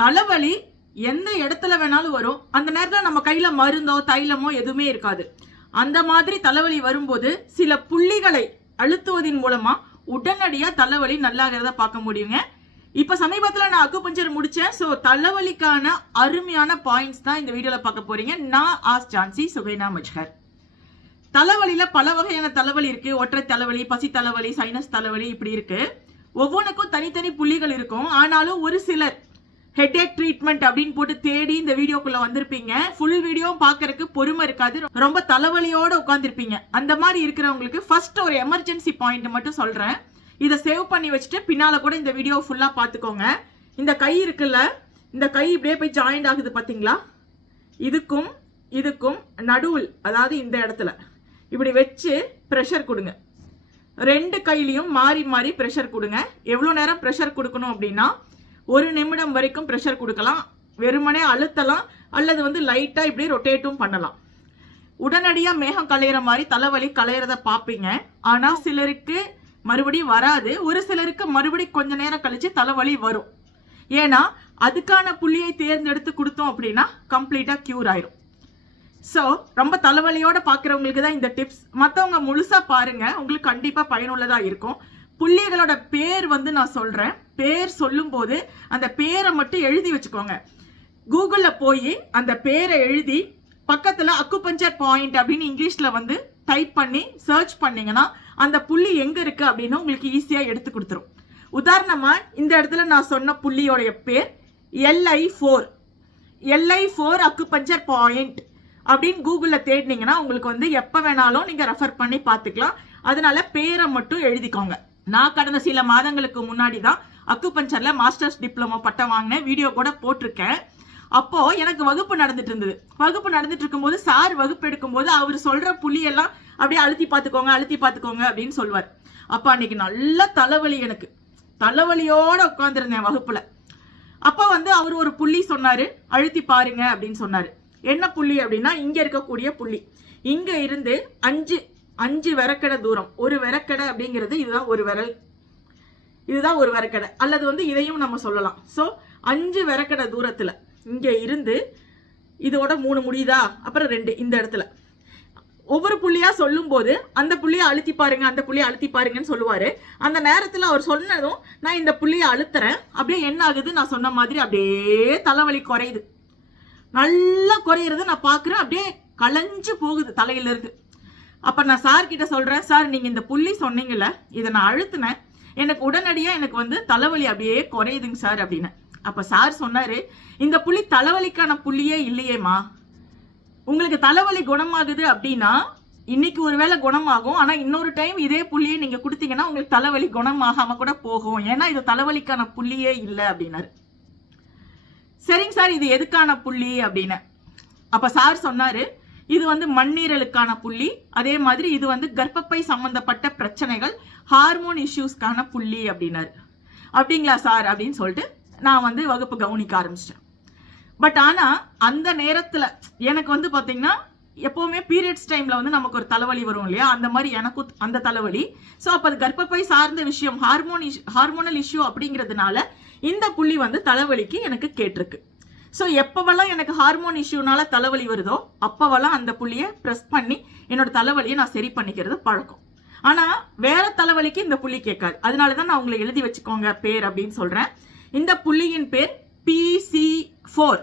தலைவலி எந்த இடத்துல வேணாலும் வரும். அந்த நேரத்தில் நம்ம கையில் மருந்தோ தைலமோ எதுவுமே இருக்காது. அந்த மாதிரி தலைவலி வரும்போது சில புள்ளிகளை அழுத்துவதன் மூலமா உடனடியாக தலைவலி நல்லாகிறத பார்க்க முடியுங்க. இப்போ சமீபத்தில் நான் அக்குபஞ்சர் முடித்தேன் ஸோ தலைவலிக்கான அருமையான பாயிண்ட்ஸ் தான் இந்த வீடியோவில் பார்க்க போகிறீங்க நான் ஆஸ் ஜான்சி சுகைனா மஜ்கர். தலைவலியில் பல வகையான தலைவலி இருக்குது ஒற்றை தலைவலி பசி தலைவலி சைனஸ் தலைவலி இப்படி இருக்குது ஒவ்வொன்றுக்கும் தனித்தனி புள்ளிகள் இருக்கும். ஆனாலும் ஒரு சிலர் ஹெட்ஏக் ட்ரீட்மெண்ட் அப்படின்னு போட்டு தேடி இந்த வீடியோக்குள்ள வந்திருப்பீங்க. ஃபுல் வீடியோ பாக்குறதுக்கு பொறுமை இருக்காது. ரொம்ப தலைவலியோட உட்காந்துருப்பீங்க அந்த மாதிரி இருக்கிறவங்களுக்கு ஃபர்ஸ்ட் ஒரு எமர்ஜென்சி பாயிண்ட் மட்டும் சொல்றேன். இதை சேவ் பண்ணி வச்சுட்டு பின்னால கூட இந்த வீடியோ ஃபுல்லா பார்த்துக்கோங்க. இந்த கை இருக்குல்ல இந்த கை இப்படியே போய் ஜாயிண்ட் ஆகுது பாத்தீங்களா? இதுக்கும் இதுக்கும் நடுவில் அதாவது இந்த இடத்துல. இப்படி வச்சு ப்ரெஷர் கொடுங்க. ரெண்டு கையிலையும் மாறி மாறி ப்ரெஷர் கொடுங்க. எவ்வளோ நேரம் ப்ரெஷர் கொடுக்கணும் அப்படின்னா ஒரு நிமிடம் வரைக்கும் ப்ரெஷர் கொடுக்கலாம். வெறுமனே அழுத்தலாம். அல்லது வந்து லைட்டாக இப்படி ரொட்டேட்டும் பண்ணலாம். உடனடியாக மேகம் களையிற மாதிரி தலைவலி களையிறத பார்ப்பீங்க. ஆனால் சிலருக்கு மறுபடியும் வராது. ஒரு சிலருக்கு மறுபடியும் கொஞ்ச நேரம் கழிச்சு தலைவலி வரும். ஏன்னா அதுக்கான புள்ளியை தேர்ந்தெடுத்து கொடுத்தோம் அப்படின்னா கம்ப்ளீட்டாக க்யூர் ஆயிரும். ஸோ ரொம்ப தலைவலியோட பார்க்குறவங்களுக்கு தான் இந்த டிப்ஸ் மற்றவங்க முழுசா பாருங்க. உங்களுக்கு கண்டிப்பாக பயனுள்ளதாக இருக்கும். புள்ளிகளோட பேர் வந்து நான் சொல்றேன். பேர் சொல்லும்போது அந்த பேரை மட்டும் எழுதி வச்சுக்கோங்க. கூகுளில் போய் அந்த பேரை எழுதி பக்கத்தில் அக்குபஞ்சர் பாயிண்ட் அப்படின்னு இங்கிலீஷில் வந்து டைப் பண்ணி சர்ச் பண்ணிங்கன்னா அந்த புள்ளி எங்கே இருக்குது அப்படின்னு உங்களுக்கு ஈஸியாக எடுத்து கொடுத்துரும். உதாரணமாக இந்த இடத்துல நான் சொன்ன புள்ளியோடைய பேர் LI four LI four acupuncture point அப்படின்னு கூகுளில் தேடினீங்கன்னா உங்களுக்கு வந்து எப்போ வேணாலும் நீங்கள் ரெஃபர் பண்ணி பார்த்துக்கலாம். அதனால பேரை மட்டும் எழுதிக்கோங்க. நான் கடந்த சில மாதங்களுக்கு முன்னாடி தான் அக்குபஞ்சர்ல மாஸ்டர்ஸ் டிப்ளமோ பட்டம் வாங்கினேன். வீடியோ கூட போட்டிருக்கேன். அப்போ எனக்கு வகுப்பு நடந்துட்டு இருந்தது. வகுப்பு நடந்துட்டு இருக்கும்போது சார் வகுப்பு எடுக்கும்போது அவர் சொல்ற புள்ளியெல்லாம் அப்படியே அழுத்தி பார்த்துக்கோங்க அழுத்தி பார்த்துக்கோங்க அப்படின்னு சொல்லுவார். அப்போ அன்னைக்கு நல்ல தலைவலி எனக்கு. தலைவலியோட உட்காந்துருந்தேன் வகுப்புல. அப்போ வந்து அவர் ஒரு புள்ளி சொன்னாரு அழுத்தி பாருங்க அப்படின்னு சொன்னாரு. என்ன புள்ளி அப்படின்னா இங்க இருக்கக்கூடிய புள்ளி. இங்க இருந்து அஞ்சு அஞ்சு விரக்கடை தூரம். ஒரு விரக்கடை அப்படிங்கிறது இதுதான் ஒரு விரல். இதுதான் ஒரு விரக்கடை. அல்லது வந்து இதையும் நம்ம சொல்லலாம். ஸோ அஞ்சு விரக்கடை தூரத்தில் இங்கே இருந்து இதோட மூணு முடியுதா? அப்புறம் ரெண்டு இந்த இடத்துல. ஒவ்வொரு புள்ளியா சொல்லும்போது அந்த புள்ளியை அழுத்தி பாருங்க அந்த புள்ளியை அழுத்தி பாருங்கன்னு சொல்லுவாரு. அந்த நேரத்தில் அவர் சொன்னதும் நான் இந்த புள்ளியை அழுத்துறேன். அப்படியே என்ன ஆகுது? நான் சொன்ன மாதிரி அப்படியே தலைவலி குறையுது. நல்லா குறையிறது நான் பார்க்குறேன் அப்படியே களைஞ்சு போகுது தலையிலிருந்து. அப்போ நான் சார் கிட்ட சார் நீங்கள் இந்த புள்ளி சொன்னீங்கல்ல இதை நான் அழுத்தினேன். எனக்கு உடனடியாக எனக்கு வந்து தலைவலி அப்படியே குறையுதுங்க சார் அப்படின்னு. அப்போ சார் சொன்னார் இந்த புள்ளி தலைவலிக்கான புள்ளியே இல்லையேம்மா. உங்களுக்கு தலைவலி குணமாகுது அப்படின்னா இன்னைக்கு ஒருவேளை குணமாகும். ஆனால் இன்னொரு டைம் இதே புள்ளியை நீங்கள் கொடுத்தீங்கன்னா உங்களுக்கு தலைவலி குணமாகாமல் கூட போகும். ஏன்னா இது தலைவலிக்கான புள்ளியே இல்லை அப்படின்னாரு. சரிங்க சார் இது எதுக்கான புள்ளி? அப்படின்னு. அப்போ சார் சொன்னார் இது வந்து மண்ணீரலுக்கான புள்ளி. அதே மாதிரி இது வந்து கர்ப்பப்பை சம்பந்தப்பட்ட பிரச்சனைகள் ஹார்மோன் இஷ்யூஸ்க்கான புள்ளி அப்படின்னாரு. அப்படிங்களா சார்? அப்படின்னு சொல்லிட்டு நான் வந்து வகுப்பு கவனிக்க ஆரம்பிச்சிட்டேன். பட் ஆனா அந்த நேரத்துல எனக்கு வந்து பாத்தீங்கன்னா எப்பவுமே பீரியட்ஸ் டைம்ல வந்து நமக்கு ஒரு தலைவலி வரும் இல்லையா? அந்த மாதிரி எனக்கும் அந்த தலைவலி. ஸோ அப்போ அது கர்ப்பப்பை சார்ந்த விஷயம் ஹார்மோன் ஹார்மோனல் இஷ்யூ அப்படிங்கிறதுனால இந்த புள்ளி வந்து தலைவலிக்கு எனக்கு கேட்டிருக்கு. ஸோ எப்போவெல்லாம் எனக்கு ஹார்மோன் இஷ்யூனால தலைவலி வருதோ அப்போவெல்லாம் அந்த புள்ளியை ப்ரெஸ் பண்ணி என்னோட தலைவலியை நான் சரி பண்ணிக்கிறது பழக்கம். ஆனால் வேற தலைவலிக்கு இந்த புள்ளி கேட்காது. அதனால தான் நான் உங்களை எழுதி வச்சுக்கோங்க பேர் அப்படின்னு சொல்கிறேன் இந்த புள்ளியின் பேர் பிசி ஃபோர்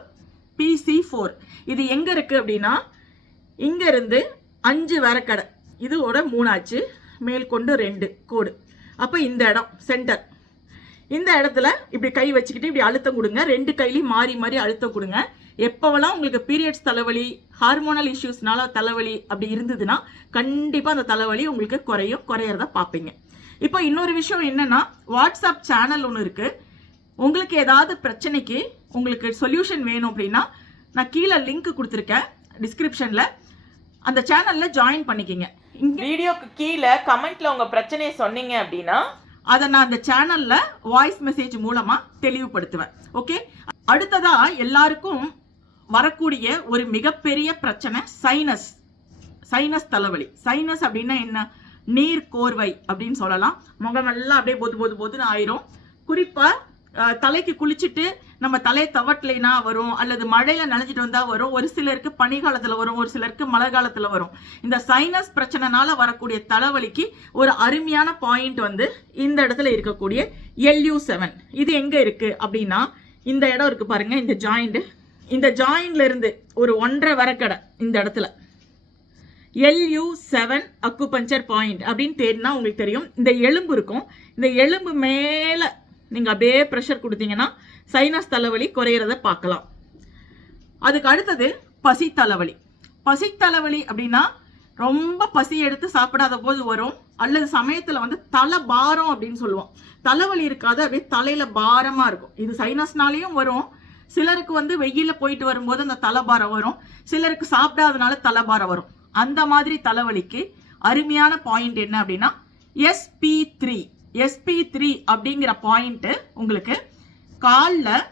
பிசி ஃபோர் இது எங்கே இருக்கு அப்படின்னா இங்கேருந்து அஞ்சு வரக்கடை. இதோட மூணாச்சு மேல் கொண்டு ரெண்டு கோடு. அப்போ இந்த இடம் சென்டர் இந்த இடத்துல இப்படி கை வச்சுக்கிட்டு இப்படி அழுத்தம் கொடுங்க. ரெண்டு கையிலையும் மாறி மாறி அழுத்தம் கொடுங்க. எப்போவெல்லாம் உங்களுக்கு பீரியட்ஸ் தலைவலி ஹார்மோனல் இஷ்யூஸ்னால தலைவலி அப்படி இருந்ததுன்னா கண்டிப்பாக அந்த தலைவலி உங்களுக்கு குறையும். குறையிறத பார்ப்பீங்க. இப்போ இன்னொரு விஷயம் என்னன்னா வாட்ஸ்அப் சேனல் ஒன்று இருக்குது உங்களுக்கு ஏதாவது பிரச்சனைக்கு உங்களுக்கு சொல்யூஷன் வேணும் அப்படின்னா நான் கீழே லிங்க் கொடுத்துருக்கேன் டிஸ்கிரிப்ஷனில் அந்த சேனலில் ஜாயின் பண்ணிக்கிங்க. வீடியோக்கு கீழே கமெண்ட்ல உங்க பிரச்சனையை சொன்னீங்க அப்படின்னா அதை நான் அந்த சேனல்ல வாய்ஸ் மெசேஜ் மூலமா தெளிவுபடுத்துவேன். ஓகே அடுத்ததா எல்லாருக்கும் வரக்கூடிய ஒரு மிகப்பெரிய பிரச்சனை சைனஸ் சைனஸ் தலைவலி. சைனஸ் அப்படின்னா என்ன? நீர் கோர்வை அப்படின்னு சொல்லலாம். முகமெல்லாம் அப்படியே பொது பொது பொதுன்னு ஆயிரும். குறிப்பா தலைக்கு குளிச்சுட்டு நம்ம தலையை தவட்டலைனா வரும் அல்லது மழையில நனைஞ்சிட்டு வந்தா வரும் ஒரு சிலருக்கு பனிகாலத்துல வரும் ஒரு சிலருக்கு மழை காலத்துல வரும். இந்த சைனஸ் பிரச்சனைனால வரக்கூடிய தலைவலிக்கு ஒரு அருமையான பாயிண்ட் வந்து இந்த இடத்துல இருக்கக்கூடிய எல்யூ செவன் இது எங்க இருக்கு அப்படின்னா இந்த இடம் இருக்கு பாருங்க இந்த ஜாயிண்ட் இந்த ஜாயிண்ட்ல இருந்து ஒரு ஒன்றரை வரக்கடை இந்த இடத்துல. எல்யூ செவன் அக்குபஞ்சர் பாயிண்ட் அப்படின்னு தேடினா உங்களுக்கு தெரியும். இந்த எலும்பு இருக்கும். இந்த எலும்பு மேலே நீங்கள் அப்படியே ப்ரெஷர் கொடுத்தீங்கன்னா சைனஸ் தலைவலி குறையிறத பார்க்கலாம். அதுக்கு அடுத்தது பசி தலைவலி. பசி தலைவலி அப்படின்னா ரொம்ப பசி எடுத்து சாப்பிடாத போது வரும். அல்லது சமயத்தில் வந்து தலை பாரம் அப்படின்னு சொல்லுவோம். தலைவலி இருக்காது அப்படியே தலையில் பாரமாக இருக்கும். இது சைனஸ்னாலேயும் வரும். சிலருக்கு வந்து வெயிலில் போயிட்டு வரும்போது அந்த தலைபாரம் வரும். சிலருக்கு சாப்பிடாதனால தலைபாரம் வரும். அந்த மாதிரி தலைவலிக்கு அருமையான பாயிண்ட் என்ன அப்படின்னா எஸ்பி த்ரீ எஸ்பி த்ரீ அப்படிங்கிற பாயிண்ட்டு உங்களுக்கு காலில்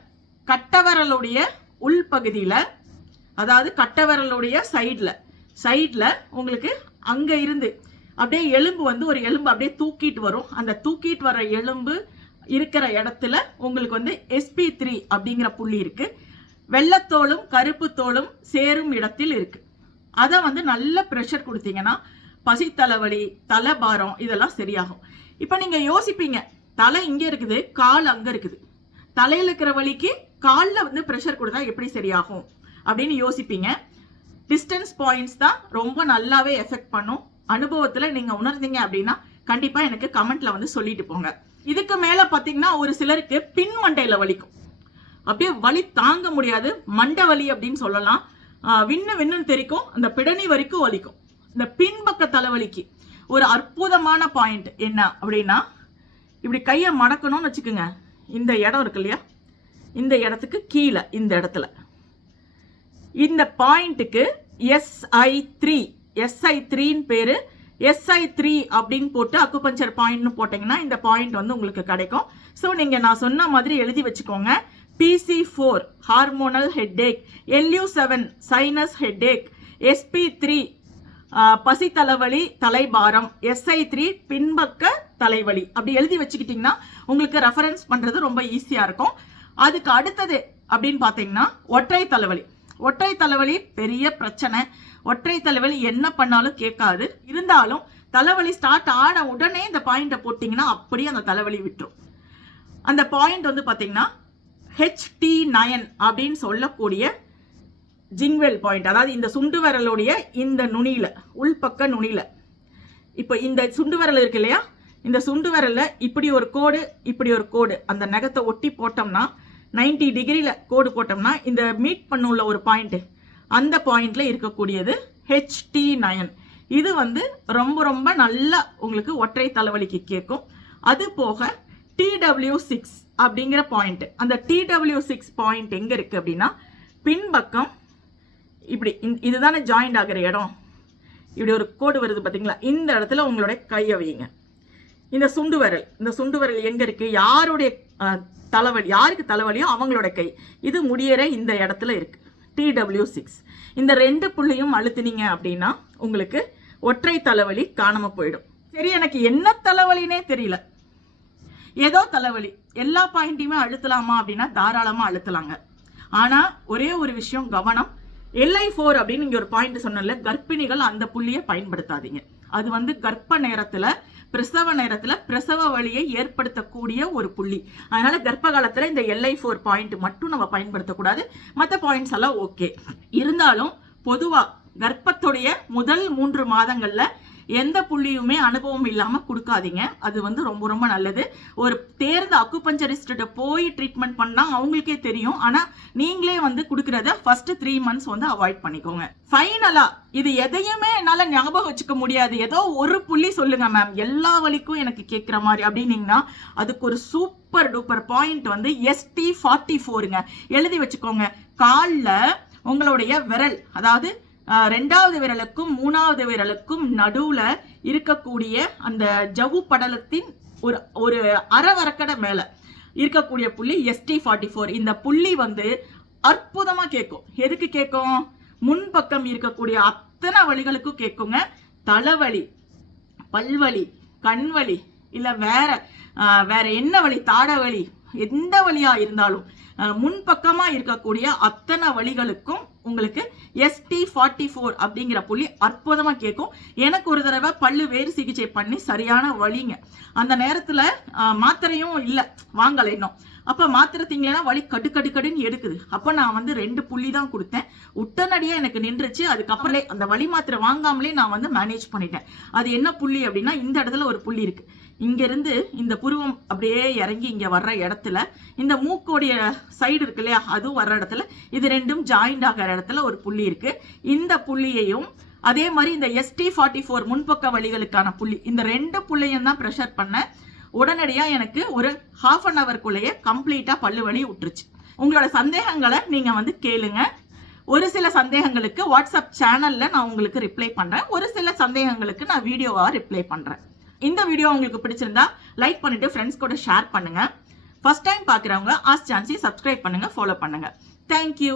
கட்டவரலுடைய உள்பகுதியில் அதாவது கட்டவரலுடைய சைடில் சைடில் உங்களுக்கு அங்கே இருந்து அப்படியே எலும்பு வந்து ஒரு எலும்பு அப்படியே தூக்கிட்டு வரும். அந்த தூக்கிட்டு வர எலும்பு இருக்கிற இடத்துல உங்களுக்கு வந்து எஸ்பி த்ரீ அப்படிங்கிற புள்ளி இருக்கு. வெள்ளத்தோலும் கருப்பு தோலும் சேரும் இடத்தில் இருக்கு. அதை வந்து நல்ல ப்ரெஷர் கொடுத்தீங்கன்னா பசி தலைவலி தலை பாரம் இதெல்லாம் சரியாகும். இப்போ நீங்கள் யோசிப்பீங்க தலை இங்கே இருக்குது கால் அங்கே இருக்குது. தலையில் இருக்கிற வலிக்கு காலில் வந்து ப்ரெஷர் கொடுத்தா எப்படி சரியாகும்? அப்படின்னு யோசிப்பீங்க. டிஸ்டன்ஸ் பாயிண்ட்ஸ் தான் ரொம்ப நல்லாவே எஃபெக்ட் பண்ணும். அனுபவத்தில் நீங்கள் உணர்ந்தீங்க அப்படின்னா கண்டிப்பாக எனக்கு கமெண்ட்ல வந்து சொல்லிட்டு போங்க. இதுக்கு மேலே பார்த்தீங்கன்னா ஒரு சிலருக்கு பின் மண்டையில் வலிக்கும். அப்படியே வலி தாங்க முடியாது. மண்டை வலி அப்படின்னு சொல்லலாம். விண்ணு விண்ணுன்னு தெரிக்கும். அந்த பிடனி வரைக்கும் வலிக்கும். இந்த பின்பக்க தலைவலிக்கு ஒரு அற்புதமான பாயிண்ட் என்ன அப்படின்னா இப்படி கையை மடக்கணும்னு வச்சுக்கோங்க. இந்த இடம் இருக்கு இல்லையா? இந்த இடத்துக்கு கீழே இந்த இடத்துல. இந்த பாயிண்ட்டுக்கு எஸ்ஐ த்ரீ எஸ்ஐ த்ரீன்னு பேர். எஸ்ஐ த்ரீ அப்படின்னு போட்டு அக்குபஞ்சர் பாயிண்ட்னு போட்டிங்கன்னா இந்த பாயிண்ட் வந்து உங்களுக்கு கிடைக்கும். ஸோ நீங்கள் நான் சொன்ன மாதிரி எழுதி வச்சுக்கோங்க. PC four hormonal headache LU seven sinus headache SP three பசித்தலைவலி தலைபாரம். எஸ்ஐ த்ரீ பின்பக்க தலைவலி. அப்படி எழுதி வச்சுக்கிட்டிங்கன்னா உங்களுக்கு ரெஃபரன்ஸ் பண்ணுறது ரொம்ப ஈஸியாக இருக்கும். அதுக்கு அடுத்தது அப்படின்னு பார்த்தீங்கன்னா ஒற்றை தலைவலி. ஒற்றை தலைவலி பெரிய பிரச்சனை. ஒற்றை தலைவலி என்ன பண்ணாலும் கேட்காது. இருந்தாலும் தலைவலி ஸ்டார்ட் ஆன உடனே இந்த பாயிண்ட்டை போட்டிங்கன்னா அப்படியே அந்த தலைவலி விட்டுரும். அந்த பாயிண்ட் வந்து பார்த்தீங்கன்னா ஹெச்டி நயன் அப்படின்னு சொல்லக்கூடிய ஜிங்வெல் பாயிண்ட் அதாவது இந்த சுண்டு விரலுடைய இந்த நுனியில உள்பக்க நுனியில. இப்போ இந்த சுண்டு விரல் இருக்கு இல்லையா? இந்த சுண்டு விரல்ல இப்படி ஒரு கோடு இப்படி ஒரு கோடு. அந்த நகத்தை ஒட்டி போட்டோம்னா நைன்டி டிகிரியில் கோடு போட்டோம்னா இந்த மீட் பண்ணுள்ள ஒரு பாயிண்ட்டு அந்த பாயிண்ட்ல இருக்கக்கூடியது ஹெச்டி நயன் இது வந்து ரொம்ப ரொம்ப நல்லா உங்களுக்கு ஒற்றை தலைவலிக்கு கேட்கும். அது போக டிடபிள்யூ சிக்ஸ் அப்படிங்கிற பாயிண்ட் அந்த டிடபிள்யூ சிக்ஸ் பாயிண்ட் எங்கே இருக்குது அப்படின்னா பின்பக்கம் இப்படி இதுதானே ஜாயிண்ட் ஆகிற இடம். இப்படி ஒரு கோடு வருது பார்த்தீங்களா இந்த இடத்துல உங்களுடைய கையை வைங்க இந்த சுண்டு விரல் இந்த சுண்டு விரல் எங்க இருக்கு? யாருடைய தலைவலி யாருக்கு தலைவலியோ அவங்களோட கை. இது முடியற இந்த இடத்துல இருக்கு. டிடபிள்யூ சிக்ஸ் இந்த ரெண்டு புள்ளியும் அழுத்தினீங்க அப்படின்னா உங்களுக்கு ஒற்றை தலைவலி காணாம போயிடும். சரி எனக்கு என்ன தலைவலினே தெரியல. ஏதோ தலைவலி. எல்லா பாயிண்ட்டையுமே அழுத்தலாமா அப்படின்னா தாராளமா அழுத்தலாங்க. ஆனா ஒரே ஒரு விஷயம் கவனம். எல்ஐ ஃபோர் அப்படின்னு இங்க ஒரு பாயிண்ட் சொன்னல கர்ப்பிணிகள் அந்த புள்ளியை பயன்படுத்தாதீங்க. அது வந்து கர்ப்ப நேரத்துல பிரசவ நேரத்துல பிரசவ வழியை ஏற்படுத்தக்கூடிய ஒரு புள்ளி. அதனால கர்ப்ப காலத்துல இந்த எல்ஐ ஃபோர் பாயிண்ட் மட்டும் நம்ம பயன்படுத்தக்கூடாது. மற்ற பாயிண்ட்ஸ் எல்லாம் ஓகே இருந்தாலும் பொதுவா கர்ப்பத்துடைய முதல் மூன்று மாதங்கள்ல எந்த புள்ளியுமே அனுபவம் இல்லாமல் கொடுக்காதீங்க. அது வந்து ரொம்ப ரொம்ப நல்லது. ஒரு தேர்ந்த அக்குபஞ்சரிஸ்ட போய் ட்ரீட்மெண்ட் பண்ணால் அவங்களுக்கே தெரியும். ஆனால் நீங்களே வந்து கொடுக்குறத ஃபர்ஸ்ட் த்ரீ மந்த்ஸ் வந்து அவாய்ட் பண்ணிக்கோங்க. ஃபைனலாக இது எதையுமே என்னால் ஞாபகம் வச்சுக்க முடியாது. ஏதோ ஒரு புள்ளி சொல்லுங்க மேம் எல்லா வழிக்கும் எனக்கு கேட்குற மாதிரி அப்படின்னீங்கன்னா அதுக்கு ஒரு சூப்பர் டூப்பர் பாயிண்ட் வந்து எஸ்டி ஃபார்ட்டி ஃபோருங்க எழுதி வச்சுக்கோங்க. காலில் உங்களுடைய விரல் அதாவது ரெண்டாவது விரலுக்கும் மூணாவது விரலுக்கும் நடுவுல இருக்கக்கூடிய அந்த ஜவ்வு படலத்தின் ஒரு ஒரு அறவரக்கடை மேல இருக்கக்கூடிய புள்ளி எஸ்டி ஃபார்ட்டி ஃபோர் இந்த புள்ளி வந்து அற்புதமா கேட்கும் எதுக்கு கேட்கும் முன்பக்கம் இருக்கக்கூடிய அத்தனை வழிகளுக்கும் கேட்குங்க தலைவலி பல்வலி கண்வலி இல்ல வேற வேற என்ன வழி தாட வலி எந்த வழியா இருந்தாலும் முன்பக்கமா இருக்கக்கூடிய அத்தனை வழிகளுக்கும் உங்களுக்கு எஸ்டி ஃபார்ட்டி ஃபோர் அப்படிங்கிற புள்ளி அற்புதமா கேட்கும். எனக்கு ஒரு தடவை பல்லு வேறு சிகிச்சை பண்ணி சரியான வழிங்க. அந்த நேரத்துல மாத்திரையும் இல்லை வாங்கலை இன்னும். அப்ப மாத்திரை திங்களா வலி கடு கடு கடுன்னு எடுக்குது. அப்ப நான் வந்து ரெண்டு புள்ளி தான் கொடுத்தேன். உடனடியா எனக்கு நின்றுச்சு. அதுக்கப்புறமே அந்த வலி மாத்திரை வாங்காமலே நான் வந்து மேனேஜ் பண்ணிட்டேன். அது என்ன புள்ளி அப்படின்னா இந்த இடத்துல ஒரு புள்ளி இருக்கு. இங்கேருந்து இந்த புருவம் அப்படியே இறங்கி இங்கே வர்ற இடத்துல இந்த மூக்கோடைய சைடு இருக்கு இல்லையா அதுவும் வர்ற இடத்துல இது ரெண்டும் ஜாயிண்ட் ஆகிற இடத்துல ஒரு புள்ளி இருக்கு. இந்த புள்ளியையும் அதே மாதிரி இந்த எஸ்டி ஃபார்ட்டி ஃபோர் முன்பக்க வழிகளுக்கான புள்ளி இந்த ரெண்டு புள்ளியும் தான் ப்ரெஷர் பண்ணேன் உடனடியாக எனக்கு ஒரு ஹாஃப் அன் ஹவர்க்குள்ளேயே கம்ப்ளீட்டாக பல்லு வலி விட்டுருச்சு உங்களோட சந்தேகங்களை நீங்கள் வந்து கேளுங்க. ஒரு சில சந்தேகங்களுக்கு வாட்ஸ்அப் சேனலில் நான் உங்களுக்கு ரிப்ளை பண்ணுறேன் ஒரு சில சந்தேகங்களுக்கு நான் வீடியோவாக ரிப்ளை பண்ணுறேன் இந்த வீடியோ உங்களுக்கு பிடிச்சிருந்தா லைக் பண்ணிட்டு ஃப்ரெண்ட்ஸ் கூட ஷேர் பண்ணுங்க. ஃபர்ஸ்ட் டைம் பார்க்குறவங்க ஆஸ் சான்சி சப்ஸ்கிரைப் பண்ணுங்க ஃபாலோ பண்ணுங்க. Thank you